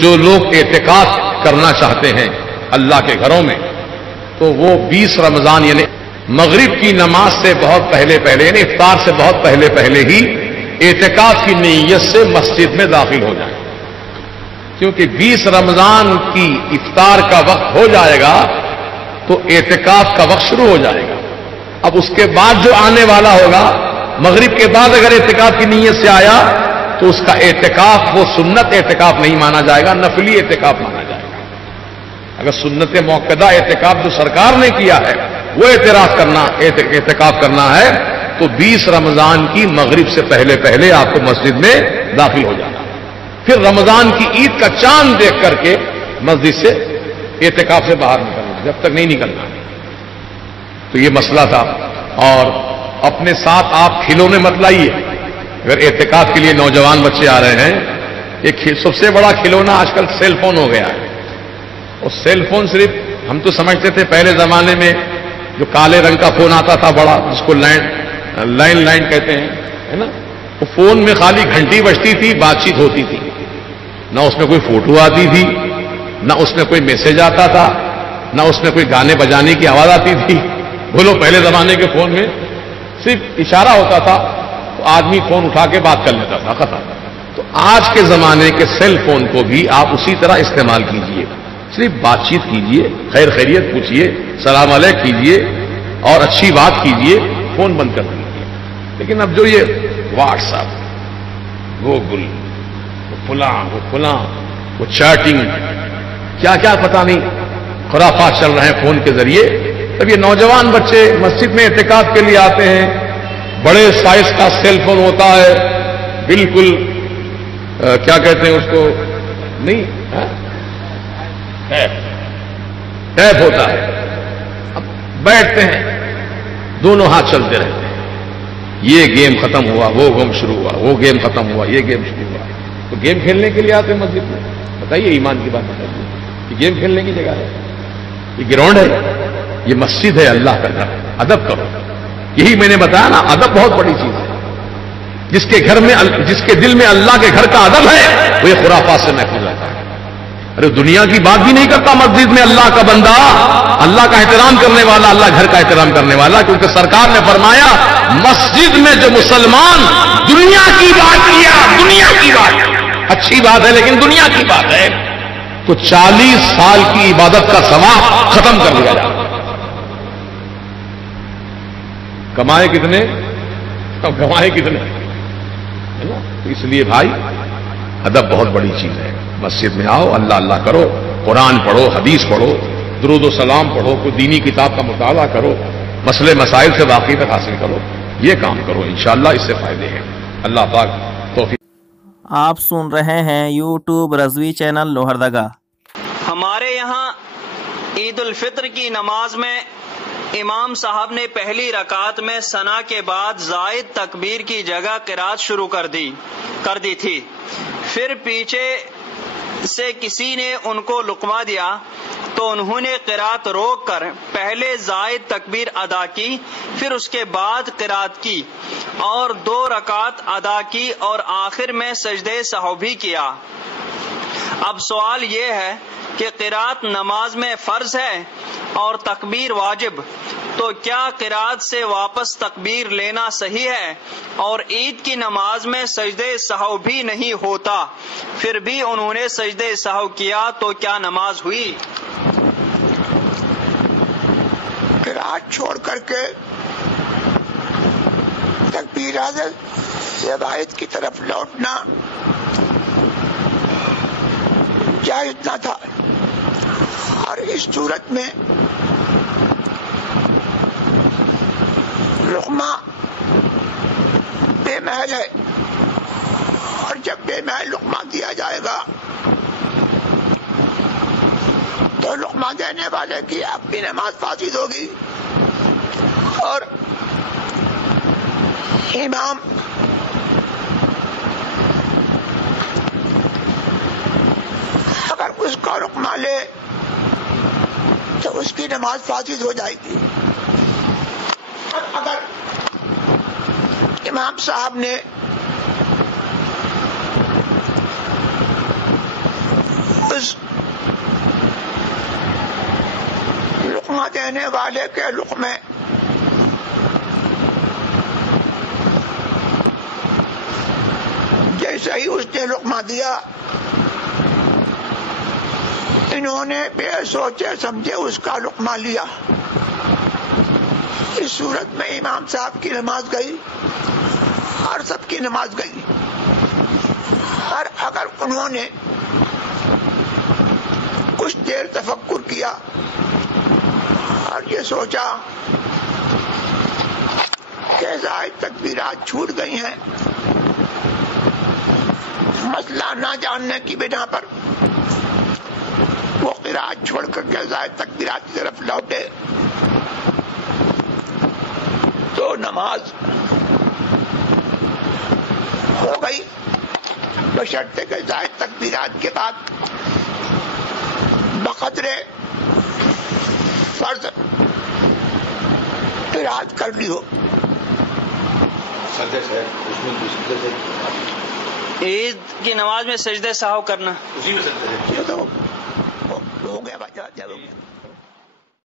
جو لوگ اعتکاف کرنا چاہتے ہیں اللہ کے گھروں میں، تو وہ 20 رمضان یعنی مغرب کی نماز سے بہت پہلے یعنی افطار سے بہت پہلے ہی اعتکاف کی نیت سے مسجد میں داخل ہو جائیں، کیونکہ 20 رمضان کی افطار کا وقت ہو جائے گا تو اعتکاف کا وقت شروع ہو جائے گا۔ اب اس کے بعد جو آنے والا ہوگا، مغرب کے بعد اگر اعتکاف کی نیت سے آیا تو اس کا اعتکاف وہ سنت اعتکاف نہیں مانا جائے گا، نفلی اعتکاف مانا جائے گا۔ اگر سنت موقدہ اعتکاف جو سرکار نے کیا ہے وہ اعتکاف کرنا ہے تو 20 رمضان کی مغرب سے پہلے آپ کو مسجد میں داخل ہو جانا، پھر رمضان کی عید کا چاند دیکھ کر کے مسجد سے اعتکاف سے باہر نکلنا، جب تک نہیں نکلنا۔ تو یہ مسئلہ تھا۔ اور اپنے ساتھ آپ کھلونے مت لائیے۔ اگر اعتکاف کے لیے نوجوان بچے آ رہے ہیں، ایک سب سے بڑا کھلونا آج کل سیل فون ہو گیا ہے۔ اور سیل فون صرف ہم تو سمجھتے تھے پہلے زمانے میں جو کالے رنگ کا فون آتا تھا بڑا، جس کو لائن کہتے ہیں، ہے نا، وہ فون میں خالی گھنٹی بجتی تھی، بات چیت ہوتی تھی، نہ اس میں کوئی فوٹو آتی تھی، نہ اس میں کوئی میسج آتا تھا، نہ اس میں کوئی گانے بجانے کی آواز آتی تھی۔ بولو پہلے زمانے کے فون میں صرف اشارہ ہوتا تھا تو آدمی فون اٹھا کے بات کر لیتا تھا، ختم۔ تو آج کے زمانے کے سیل فون کو بھی آپ اسی طرح استعمال کیجئے، صرف بات چیت کیجئے، خیر خیریت پوچھئے، سلام علیکم کیجئے اور اچھی بات کیجئے، فون بند کر دیجئے۔ لیکن اب جو یہ واٹس ایپ، گوگل، وہ فلاں، وہ چیٹنگ، کیا کیا پتہ نہیں خرافات چل رہے ہیں فون کے ذریعے۔ تب یہ نوجوان بچے مسجد میں اعتکاف کے لیے آتے ہیں، بڑے سائز کا سیل فون ہوتا ہے، بالکل کیا کہتے ہیں اس کو، نہیں ٹیپ ہوتا ہے۔ اب بیٹھتے ہیں، دونوں ہاتھ چلتے رہتے ہیں، یہ گیم ختم ہوا، وہ گیم شروع ہوا، وہ گیم ختم ہوا، یہ گیم شروع ہوا۔ تو گیم کھیلنے کے لیے آتے ہیں مسجد میں؟ بتائیے ایمان کی بات بتائیے، یہ گیم کھیلنے کی جگہ ہے؟ یہ گراؤنڈ ہے؟ یہ مسجد ہے، اللہ کا گھر۔ ادب کرو، یہی میں نے بتایا نا، ادب بہت بڑی چیز ہے۔ جس کے دل میں اللہ کے گھر کا ادب ہے وہ یہ خرافات سے محفوظ رہتا ہے۔ ارے دنیا کی بات بھی نہیں کرتا مسجد میں اللہ کا بندہ، اللہ کا احترام کرنے والا، اللہ گھر کا احترام کرنے والا، کیونکہ سرکار نے فرمایا مسجد میں جو مسلمان دنیا کی بات کیا، دنیا کی بات اچھی بات ہے لیکن دنیا کی بات ہے تو 40 سال کی عبادت کا ثواب ختم کر دیا جائے۔ کمائے کتنے اب گنوائے کتنے، ہے نا؟ تو اس لیے بھائی ادب بہت بڑی چیز ہے۔ مسجد میں آؤ، اللہ اللہ کرو، قرآن پڑھو، حدیث پڑھو، درود و سلام پڑھو، کوئی دینی کتاب کا مطالعہ کرو، مسئلے مسائل سے واقفیت حاصل کرو، یہ کام کرو، انشاءاللہ اس سے فائدے ہیں۔ اللہ پاک توفیق۔ آپ سن رہے ہیں یوٹیوب رضوی چینل لوہردگا۔ ہمارے یہاں عید الفطر کی نماز میں امام صاحب نے پہلی رکعت میں ثنا کے بعد زائد تکبیر کی جگہ قرات شروع کر دی تھی۔ پھر پیچھے سے کسی نے ان کو لقمہ دیا تو انہوں نے قرات روک کر پہلے زائد تکبیر ادا کی، پھر اس کے بعد قرات کی اور 2 رکعت ادا کی اور آخر میں سجدے سہو بھی کیا۔ اب سوال یہ ہے کہ قرات نماز میں فرض ہے اور تکبیر واجب، تو کیا قرات سے واپس تکبیر لینا صحیح ہے؟ اور عید کی نماز میں سجدے سہو بھی نہیں ہوتا، پھر بھی انہوں نے سجدے سہو کیا تو کیا نماز ہوئی؟ قرات چھوڑ کر کے تکبیرات زوائد کی طرف لوٹنا جائز نہ تھا، اور اس صورت میں لقمہ بے محل ہے، اور جب بے محل لقمہ دیا جائے گا تو لقمہ دینے والے کی اپنی نماز فاسد ہوگی، اور امام اگر اس کا لقمہ لے تو اس کی نماز فاسد ہو جائے گی۔ اگر امام صاحب نے دینے والے کے لقمے جیسے ہی اس نے لقمہ دیا، انہوں نے بے سوچے سمجھے اس کا لقمہ لیا۔ اس صورت میں امام صاحب کی نماز گئی اور سب کی نماز گئی۔ اور اگر انہوں نے کچھ دیر تفکر کیا اور یہ سوچا کہ زائد تکبیرات چھوٹ گئی ہیں، مسئلہ نہ جاننے کی بنا پر وہ قرات چھوڑ کر کے زائد تکبیرات کی طرف لوٹے، تو نماز ہو گئی، بشرطے کہ زائد تکبیرات کے بعد بقدرے فرض قرات کر لی ہو۔ عید کی نماز میں سجدے سہو کرنا یہ تو ہو گیا بچہ۔